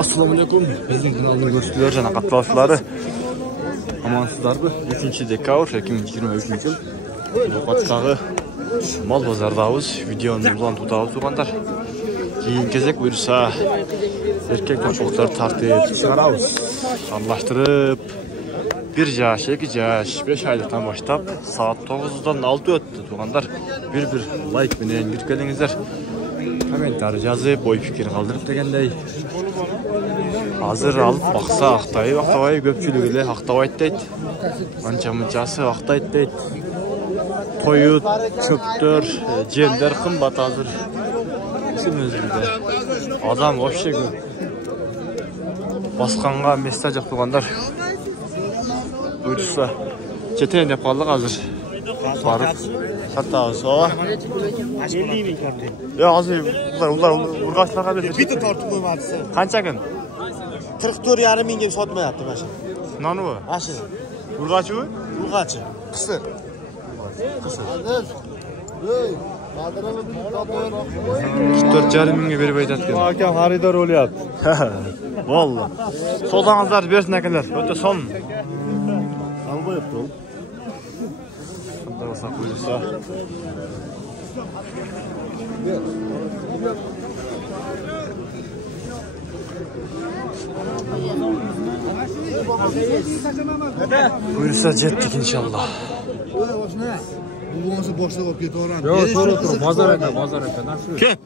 Assalamu alaikum. Bizning kanalning do'stlar, jana qatnashchilari. Amansizlarmi? 3-dekabr 2023-yil. Yo'qotqag'i mol bozordamiz. Videoni bilan tutamiz tuganlar. Keyin kezek buyursa, erkek to'qlar tartib chiqaramiz. Aralashtirib 1 yaş, 2 yaş, 5 aylıktan başlap saat 9'dan 6 öttü tuganlar. Bir like bilen kirip kelingizler. Komentar yazıp, boy fikir kaldırıp degендей. Hazır alıp baksa Ақтабай көпчүлүгү Ақтабай дейт. Анча-мынчасы Ақтабай дейт. Тою, çöptөр, жемдер кымбат азыр. Өзүбүздө. Адам вообще көп. Басканга месте жок тугандар. Buyursa, çeteğin de kaldık hazır. Barıp, hatta soğa. 50.000 kartı. Ya hazır, bunlar urgaçlar kadar. Bir de tortu koymadısın. Kança gün? 44.500 gibi satmayaptı başa. Nanu bu? Aşı. Urgaçı mı? Urgaçı. Kısır. Kısır. 44.500 gibi verip aydatken. Hakem haridar oluyordu. Vallahi. Soldanızlar versin ekeler. Öte son. Alba yaptı oğlum. Buyursa buyursa. Buyursa jettik inşallah. Bu nasıl boşta olup gitti oran? Yok, doğru. Mazar aka. Kim?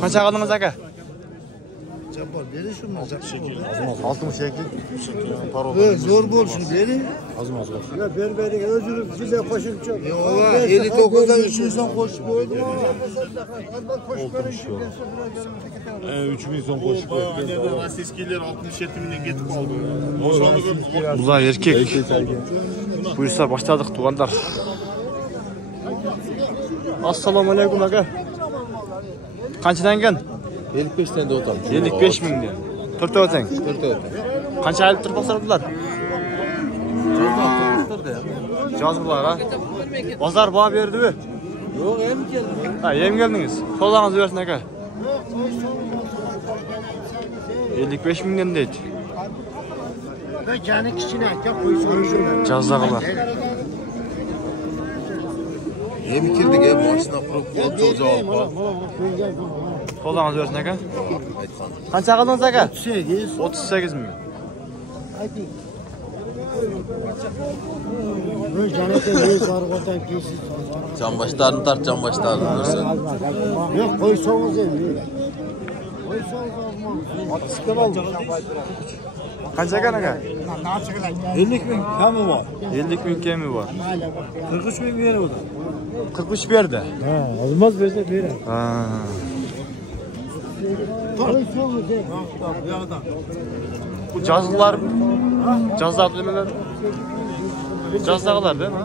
Kaça kaldınız aka? Cabbar, beri şunlar. 62. Zor bol şunu beri. Az. Ya beri özürüm size koşup çok. Ya 59'dan 300'den koşup koydum ama. 3000 son koşup koydum. Siskiler 67.000'den getip aldı. Bunlar erkek. Buyursa başladık tuganlar. Assalamu alaikum aka. Kançadan gel? 55'ten de otam. 55.000 diye. Tırtı öten. Kança aylık tırp basardılar? Yazgılar ha. Pazar bağ verdi mi? Yok hem geldi. Ha yem geldiniz. Soldanızı versin aka. 55.000'den deydi. Ben kendi kişine aka koyu soruşuyorum. Cazdağılar. Yem kirdik ya başına kurup çok cevap. Soldanızı versin aka. Kança kaldınız aka? 38. 38 mi? Can başlarını tart, can başlarını versin. Yok koysanız evi. Kança aka? 50.000 kamu var. 50.000 kemi var. 43.000 veri o da. 43 verdi. Ha, olmaz böyle veri. Ha. Koysanız evi. Bu cazlılar, cazlar demeler. Cazdağlar değil mi?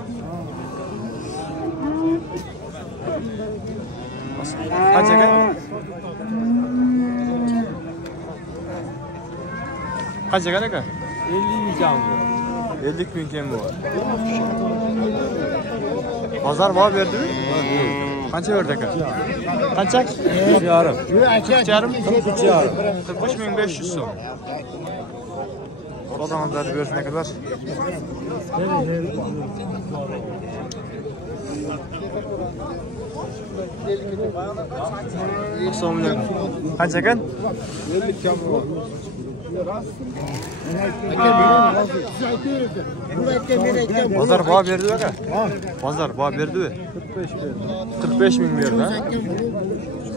Kaç aka? Kaç aka? 50.000 canlı. 50.000 kemi var. Pazar bağ verdi mi? Kaça verdi aka? Kaçak? 3,5. 43.500 son. Odanızları görsene kadar. Assalamu alaikum. Kaç aka? 50 kamu var. Pazar bağ verdi mi aka? Pazar bağ verdi mi? 45.000 verdi ha?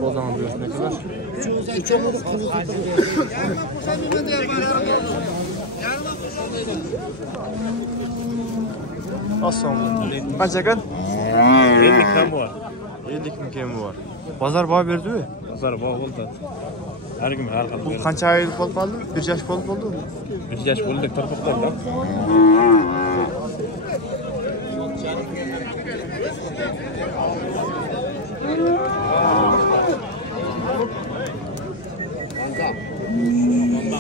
Odanızı görsene kadar. Assalamu alaikum. Kaç aka? 50 kamu var. 50.000 kemi var. Pazar bağ verdi mi? Pazar bağ oldu. Her gün her kadar. Bu kança aylık olup aldı? 1 yaş olup oldu mu? 1 yaş bulduk taraftan da.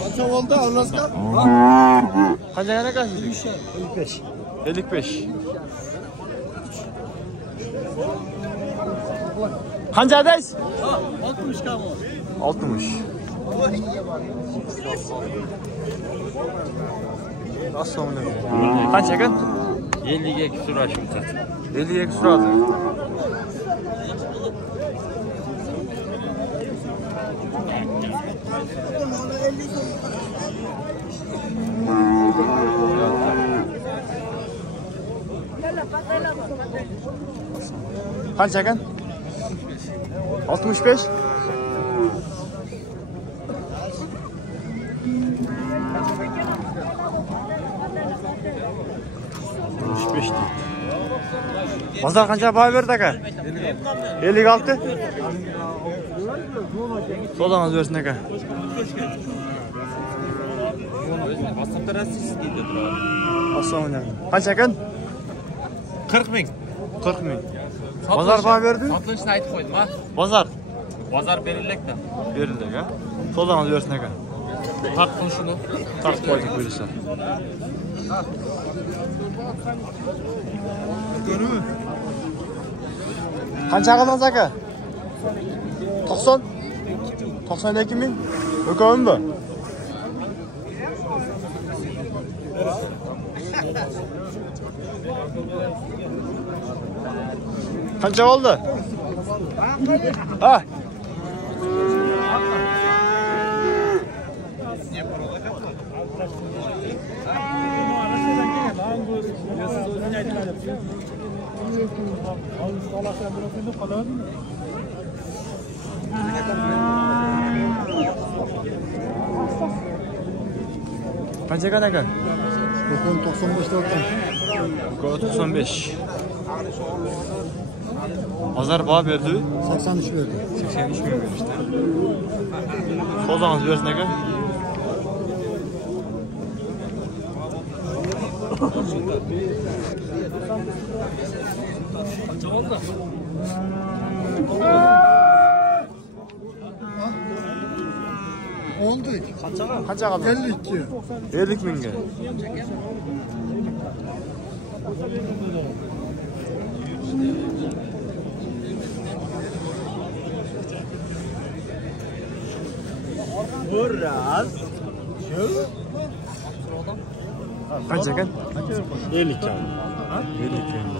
Kaça oldu Allah'ın? Kaça ne kadar? 55. 55. Kancadayız? 60 kamu. 60. Assalamualaikum. Qancha ekan? 50 ga so'rashim kerak. 50 ga so'radi. Qancha ekan? 65. Bozor qancha baho berdi aka? 56. So'dangiz bersin aka. WhatsAppda rasmingiz deydi turadi. Assalomu alaykum. Qancha ekan? 40 ming. 40 ming. Bozor baho berdi? Sotilishni aytib qo'ydim, ha? Bozor Bozor berildi-da. berildi aka. So'dangiz bersin aka. Haq qil shuni. Taqib qo'ydik buyursa. Qancha qildingiz aka? 90. 92 ming. O'kovimi? Qancha oldi? Ha. Qancha ekan aka? 95 oldim. 95. Bozor baho berdi? 83 verdi. 83 ming berishdi. So'zangiz bersin aka. Oldu. Qancha qoldi? 52. 50 mingga. Burraz. Qancha ekan? 50 can. 50 ming.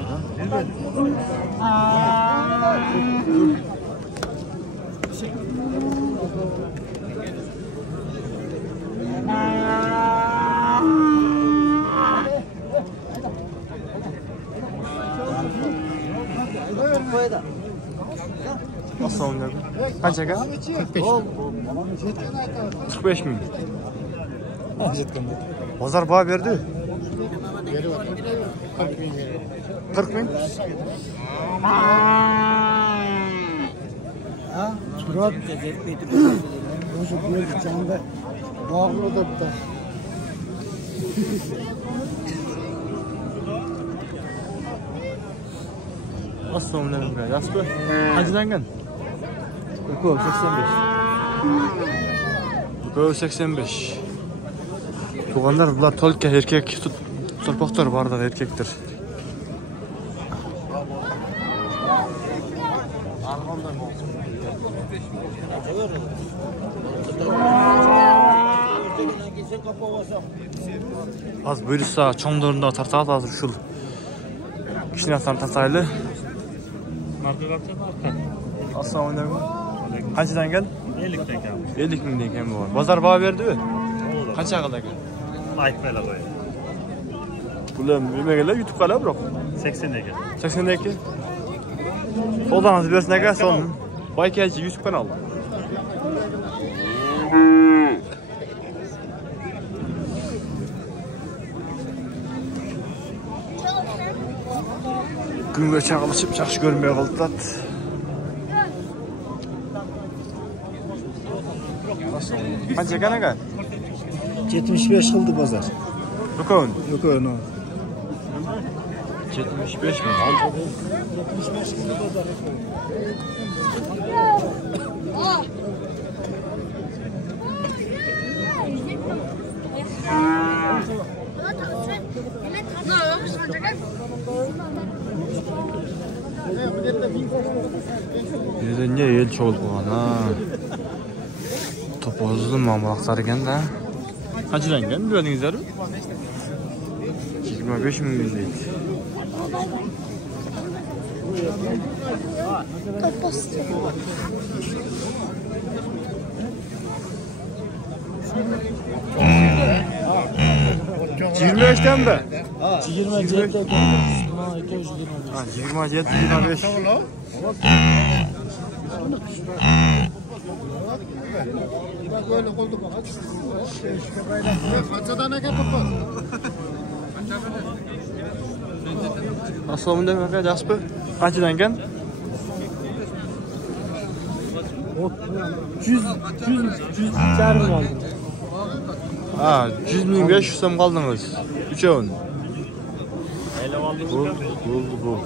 Assalomu alaykum. Qancha ekan? 45 ming. Bozor baho berdi? 40 ming. Ha? Murat yetmeydi. O'sha bo'ldi chanda. Bog'ni debdi. Assalomu alaykum. Yaxshimi? Qanchadan? Ko'p 85. Ko'p 85. Tug'anlar bular to'lka erkak, to'lpoqlar barda erkakdir. Az buyursa çoğunlarında tartağız hazır şul. Kişilerden tartaylı. Assalamu alaikum. Kaçıdan gel? 50'den gelmiş. 50 mingden kem var. Bozor baho berdi mi? Qancha qildi aka? Aytmayla qo'y. Bular nimaga YouTube qala biroq? 80 ga. 82. So'dangiz bersin aka, son. Baykachi YouTube kanal. Günge çağılışıp yaxşı görmeye kaldılar. Qancha ekan aka? 75 qildi bozor. Do'kon. Yo'q, no. 75 mi? 75 qildi bozor. Bizde niye el çoğul bu ana? Topu Uzun mamulaklar ekan da. Qanchadan ekan berdingizlar? 25 ming deydi. $25'ten mi? 27 27-25. Aslında aka Jasper. Qanchadan ekan? 100 charm oldu. Ha, 100.500 so'm qoldingiz. Uchovun. Bu.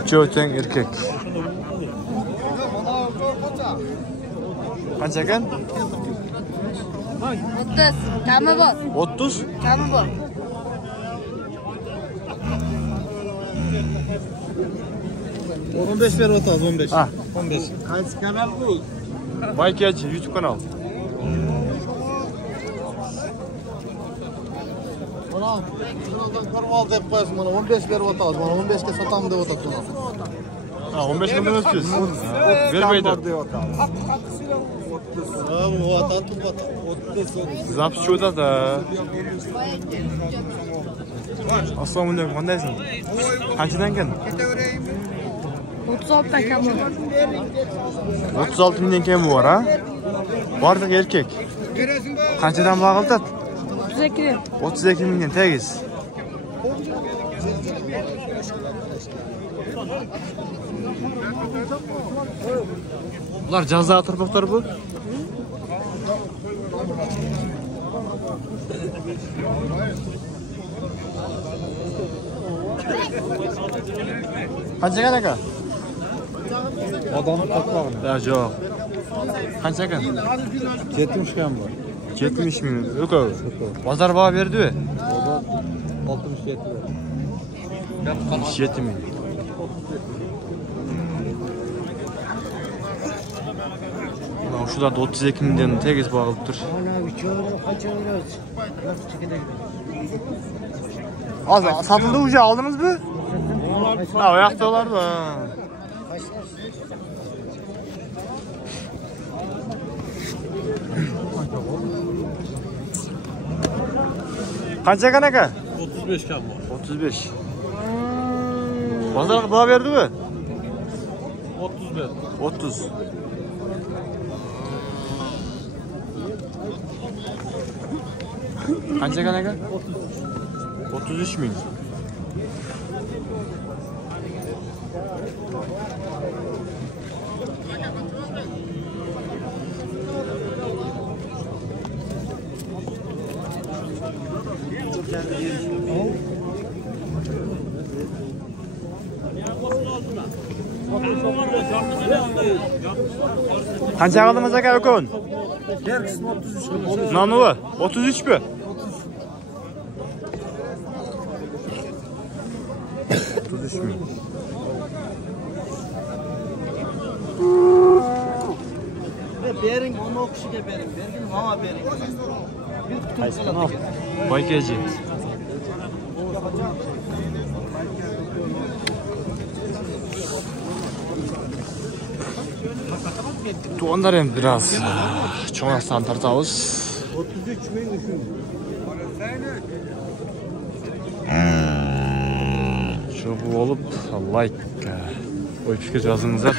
Uchov teng erkak. Qancha ekan? 30. Kami bor. 30? Kami bor. beş ver otuz 15. Ha. 15. Qaysi kanal bu? Baykachi YouTube kanal. Mana kanaldan korval deb qo'yasiz mana 15 berib o'tamiz. Mana 15 ga sotamiz deb o'tamiz. Ha, 15 ming o'tasiz. Bermaydi. Ha, bu otadi, 30. Zapis o'tadi. Assalomu alaykum, qandaysiz? Qanchadan ekan? 36 dan kami bor. 36 mingdan kam bor, ha? Borda erkak. Qanchadan bag'iltadi? 32. 32 mingdan tegiz. Bular jazo turmoqlar bu. Qanchaga aka? Odamni qatmog'ini. Ya yo'q. Qancha ekan? 70 kam bor. 70 ming. Yo'q. Bozor baho berdi-ku. 67. 67 ming. Mana shularda 32 mingdan tegiz bag'ilib tur. Az satıldı uca aldınız mı? Ha, o yaktalar da. Kaç yakan aka? 35 kan var. 35. Pazar daha verdi mi? 31. 30. Kaç yakan aka? 33 ming. Qancha qildingiz aka ukun? Her kısmı 33. Nanovi 33 mi? 33 ming. Bering, onu o kişiye bering. Bergin mama bering. Bir kutu kanal. Baykachi. Tuğanlar hem biraz çoğunluktan tartağız. 33 ming üçün. Şu bu olup like oy fikir yazınızlar.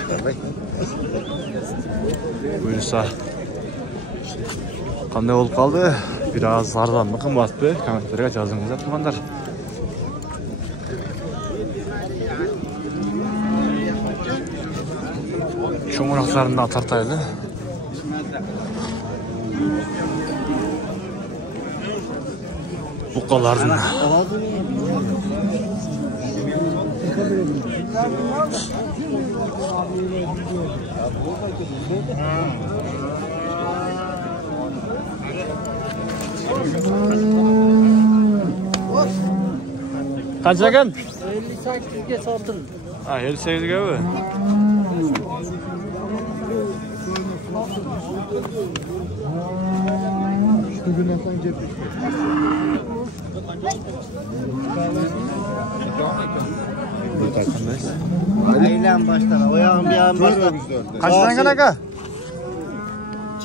Buyursa qanday olup kaldı? Biraz arzan mı kımbat be? Komentlerge yazınızlar tuğanlar. Çoğunluklarında tartaylı. Buqalardan. Qancha ekan? 58 ga sotildi. Ha, 58 ga bu. Şu günden sonra gepik. Eylem başlar. O yağın bir yağın başlar. Kaçtan kanaka?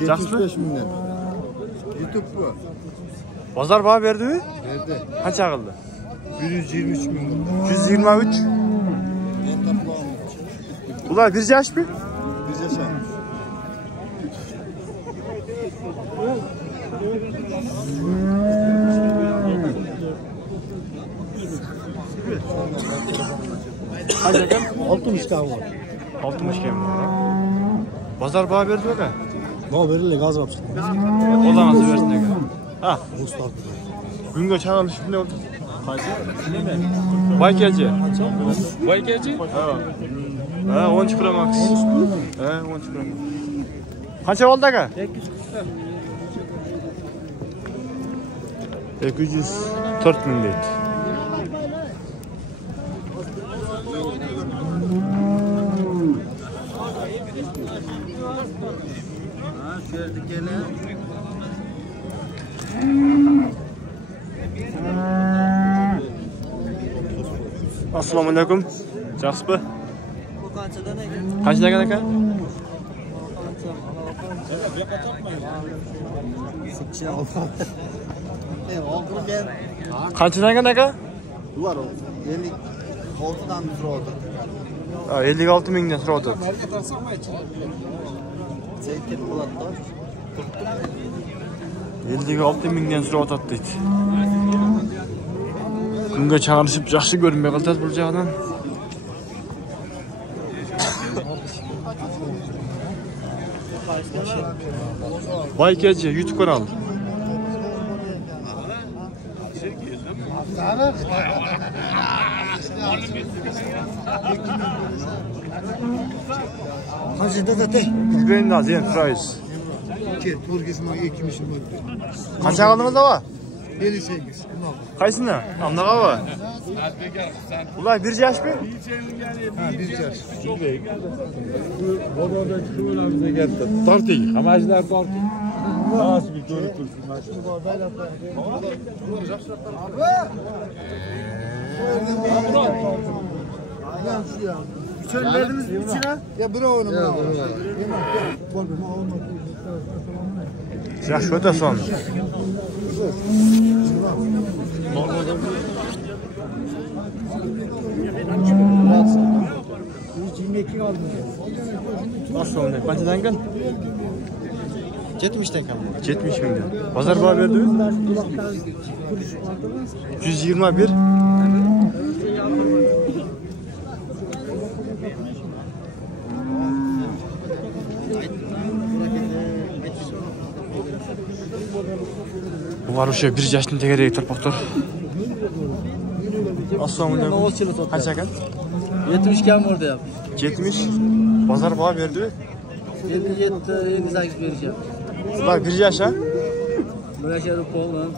75 milyon. YouTube bu. Pazar bağı verdi mi? Nerede? Kaç ağıldı? 123 milyon. 123. Ulan bir yaş mı? Biz yaşayın. Kaç yakın? 60 tane var. 60 kemi var. Pazar bağı verdi mi? Ne verirle gaz yapsın. O da nasıl versin ne kadar? Ha. Mustafa. Günge çağırmış ne oldu? Baykacı. Baykacı? Ha 13 Pro Max. He 13 Pro Max. Kaça oldu aga? 804 min deydi. Şöyle gene. Assalomu alaykum. Yaxshimi? Qancha degan aka? Qancha degan aka? Ular o. 56'dan turoldu. 56 mingdan turadi. Zeytin bulatlar. 56 mingdan turadi deydi. Kunga chaqirishib yaxshi ko'rinmay qoldi bu joydan. Baykacı YouTube kanalı. Hacı da tek. İbrahim Nazım Price. Ki Turgis'in o ekmişim var. Qancha qaldingiz ava? 58. Qaysini? Amnaqa va? Ular bir yaş mı? Ha bir yaş. Bododaki kuyularımıza geldi. Tortik. Amacılar tortik. Nasıl bir görüp dursun? Çöllerimiz içine. Ya bura oynama. Yaxshi o'tasan. Assalomu alaykum. Qanchadan kan? 70'ten kan. 70 milyon. Pazar bağı verdi mi? 121. Bunlar uşa bir yaşını tekerek tarpaklar. Assalomu alaykum. Qancha kan? 70 kam orada yap. 70. Pazar bağı verdi mi? 57 58 vereceğim. Ular bir yaş ha? Buraya şey yapalım.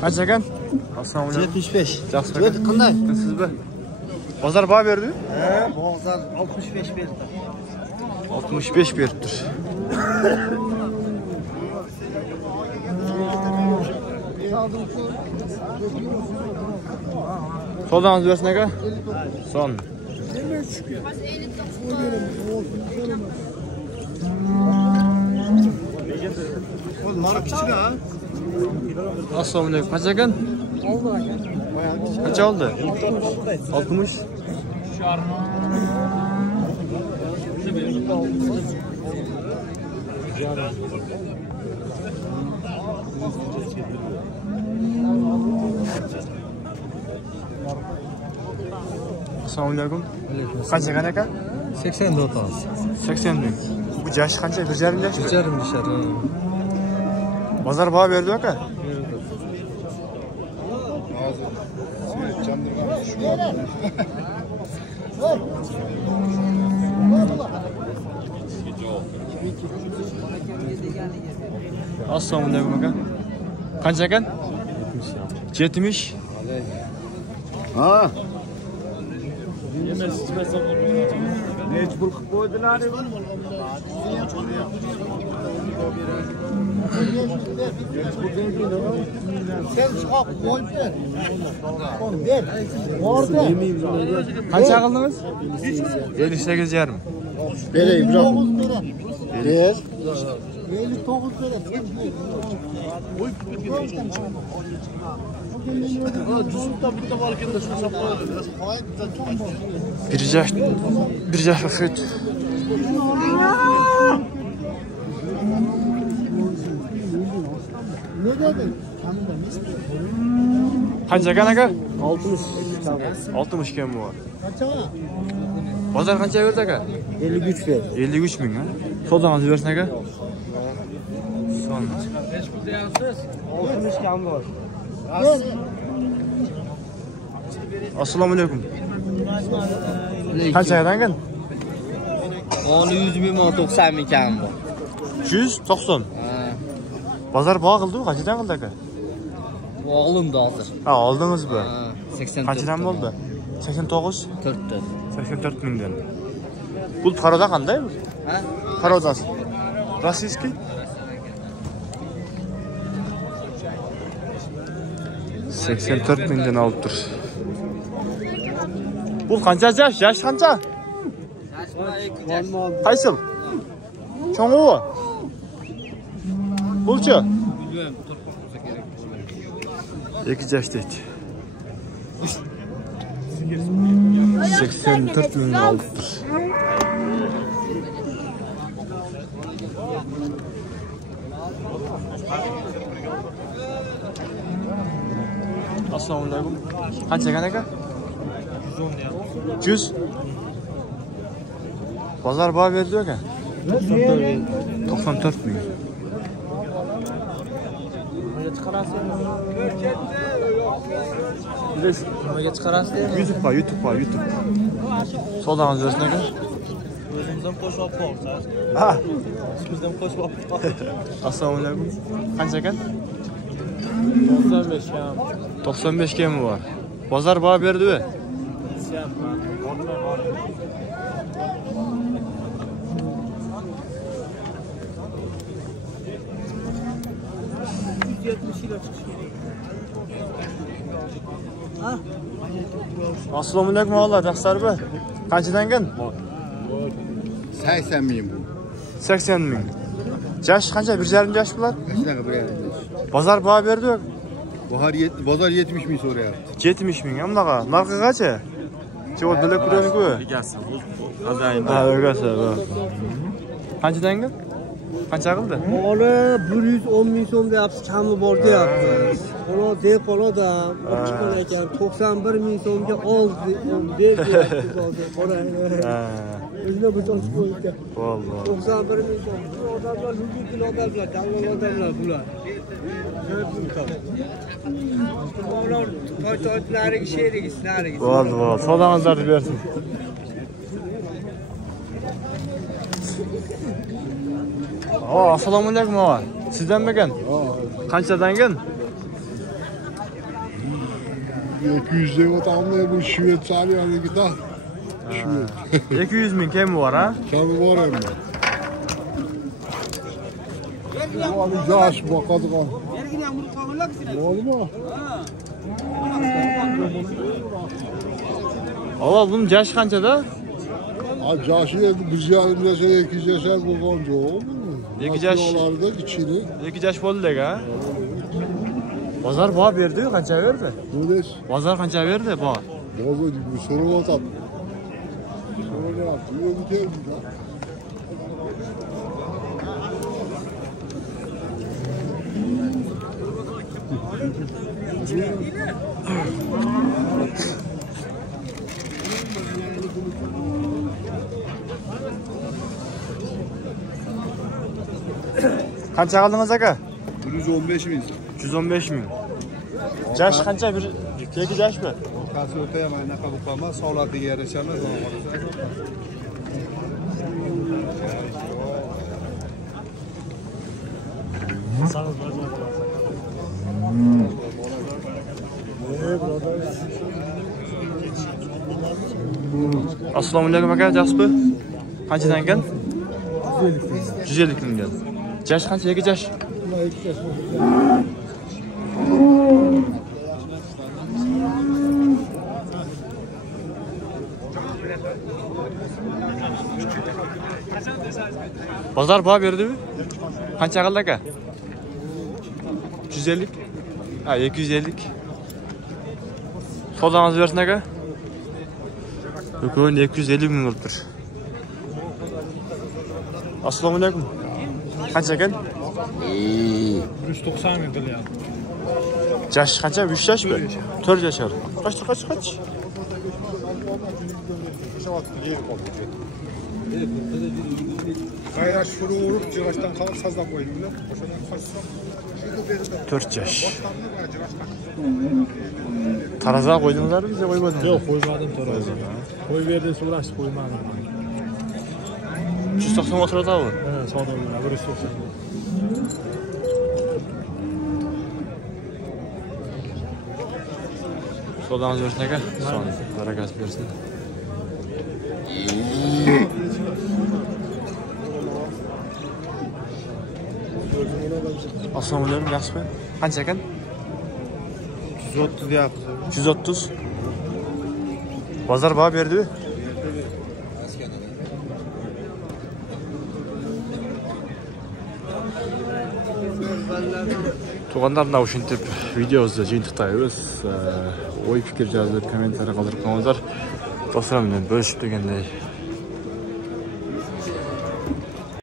Qancha kan? Assalomu alaykum. 75. Yaxshi Evet, qanday? Sizmi? Pazar bağı verdi mi? He, boğazlar 65 verdi. 65 beribdir. Soldangiz bersin aka? Son. Bunlar küçük ha. Assalomu alaykum. Qancha ekan? Qancha oldi? 60. Assalomu alaykum. Qancha ekan aka? 84 az. 80 ming. Bu yaş qancha? 1,5 yaş. 1,5 dışarı. Bozor baho berdi aka? Assalomu alaykum aka. Qancha ekan? 70. Ha. Mecbur koydular. Sen çıkak koy ver. Ver. Orada. Qancha qildingiz? 58 yarım. Vereyim bırak. Ver. 59 lira. Bir yaş öfet. Ne dedin? Qancha aka? 60. 60 kam bu. Kaça? Bozor qancha berdi aka? 53 ver. 53 ming ha. Sodangizni bersin aka. Son. 60 kam var. Assalomu alaykum. Qanchadan kel? Onu 100 ming 90 ming kam bor. 190. Bozor baho qildi-ku, qanchadan qildi aka? O'g'limda hozir. Ha, oldingizmi? 84. Qanchadan bo'ldi? 89. 4. 84 mingdan. Bu paroda qanday bu? Ha? Parodasi. Rossiyskiy. Seksen 84 mingdan olib tur. Bu qancha yaş? Yaş qancha? Qaysil? Cho'ngi u. Bulchi. Bilmem, turqoq bo'lsa kerak. 2 yaş deydi. 84 mingdan olib tur. Assalomu alaykum. Qancha ekan aka? 110 ya. 100. Bozor baho berdi aka? 94 ming. Nimaga chiqarasiz? Nimaga chiqarasiz? YouTube. Sodangiz bersin aka? O'zimizdan qo'shib olib qo'yasiz. Ha. O'zimizdan qo'shib olib qo'yasiz. Assalomu alaykum. Qancha ekan? 95 kam. 95 kemi var. Bozor baho berdi-mi? Assalomu alaykum Allah, yaxshilar bu. Qanchadan ekan? 80 ming bu. 80 ming. Yaş qancha? 1,5 yaş bular? Shunaqa bir yarim. Bozor baho berdi-mi? Bozor 70 ming so'rayapti. 70 ming. Bunaqa narxi qancha? Javob bilib turadi-ku. Egasi bu adayında. Ha, egasi. Qanchadan ekan? Qancha qildi? Ola 110 ming so'm deyapsiz, kami bor deyapsiz. Ona depol odam, chiqqan ekan 91 ming so'mga oldi deb deyapsiz hozir. Ha. O'zina bir ochib qo'ydi. Vallahi. 91 ming so'm. Bu odamlar lugul odamlar, davlat odamlar bular. Ular to'ylarga sherigislariga. Vallahi. Sodangizlarni bersin. Assalomu alaykum aka. Sizdanmi ekan? Qanchadan ekan? 200 deb o'tamni bu Shveysariyalikda. 200 ming kemi var ha? Kami bor endi. Hali yosh boqadigan. Bormi? Allah bunun yaş qanchada? Yoshi endi biz yarim yashar, 2 yashar bo'lgan yo'qmi? 2 yaş. Yoshlarda kichini. 2 yaş bo'ldi ha? Bozor baho berdi-ku, qancha berdi? Bo'lish. Bozor qancha berdi baho? Bozor bu so'rayapti. So'rayapti. Yo'q keldi. Qancha qildingiz aka? 115 ming. 115 ming. Yaş qancha? Bir 2 yaşmi? Orqasi o'ta ham anaqa bo'lib qolmas, savlatiga yarashamas. Assalomu alaykum aka, yaxshimi? Qanchadan ekan? 150 mingdan. Jash qancha aka jash? Bozor baho berdimi? Qancha qildi aka? 150. Ha, 250. Sodangiz bersin aka. Bugün 250 ming bo'lib tur. Assalomu alaykum. Qancha ekan? 190 ming deyapti. Jash qancha? 3 yoshmi? 4 yoshar. Qaç. Qayraş şuru vurup cıraştan kalıp sazdan koydular. Boşadan kaçsam. 4 yaş. Taraza koydunuzlar mı bize koymadınız? Yok koymadım taraza. Koy verdi uğraştı koymadım. 190 oturada mı? He sağda bir 190. Sodanız versin aka. Son barakas versin. Assalomu alaykum, yaxshimi? Qancha ekan? 130 deyapti. 130. Bozor baho berdi-mi? Туғандарына ушинтип видеобузду жыйынтыктайбыз. Ой пикир жазып, комментарий калтырып коюңуздар. Достор менен бөлүшүп дегендей